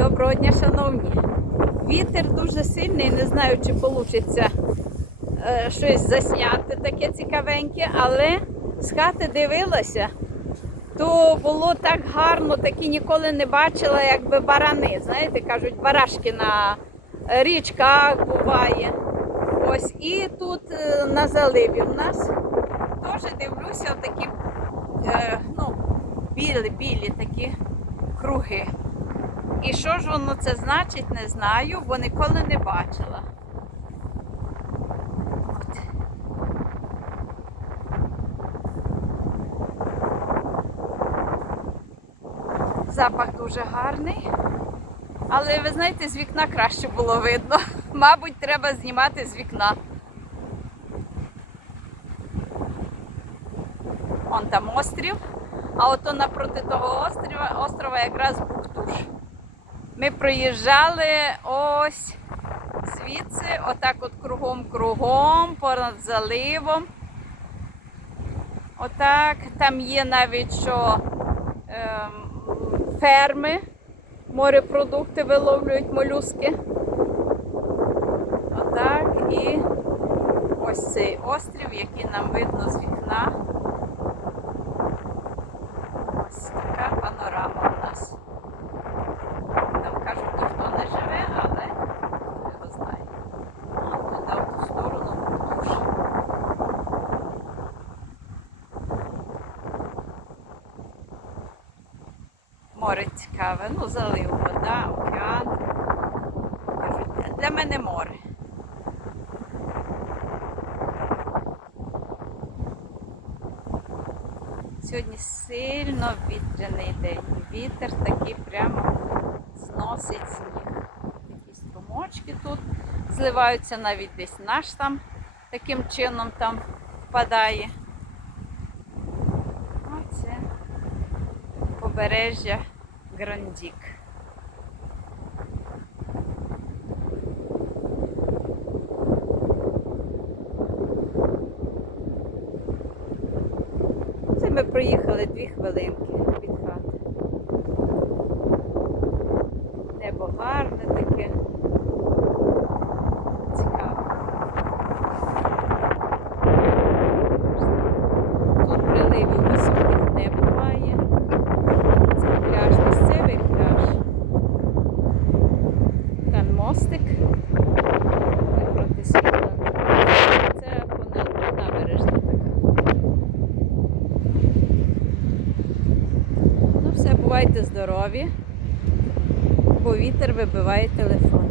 Доброго дня, шановні. Вітер дуже сильний, не знаю, чи вийде щось засняти таке цікавеньке, але з хати дивилася, то було так гарно, такі ніколи не бачила, якби барани. Знаєте, кажуть, барашки на річках буває. Ось і тут е, на заливі в нас теж дивлюся такі е, ну, білі, білі такі круги. І що ж воно це значить, не знаю, бо ніколи не бачила. От. Запах дуже гарний. Але ви знаєте, з вікна краще було видно. Мабуть, треба знімати з вікна. Вон там острів, а ото напроти того острова, острова якраз Буктуш. Ми проїжджали ось звідси, отак от кругом-кругом, понад заливом. Отак. Там є навіть що ем, ферми, морепродукти виловлюють молюски. Отак. І ось цей острів, який нам видно з вікна. Ось така панорама у нас. Там кажуть, ніхто не живе, але хто його знає. А туди в ту сторону Буктуш. Море цікаве, ну залив, вода, океан. Для мене море. Сьогодні сильно вітряний день. Вітер такий прямо зносить сніг. Такі струмочки тут зливаються навіть десь наш там таким чином там впадає. Побережжя Грандік. Це ми проїхали дві хвилинки від хати. Небо гарне таке. Цікаво. Тут приливів високих не буває. Це пляж, місцевий пляж. Мостик. Проти. Це понад набережна така. Ну все, бувайте здорові, бо вітер вибиває телефон.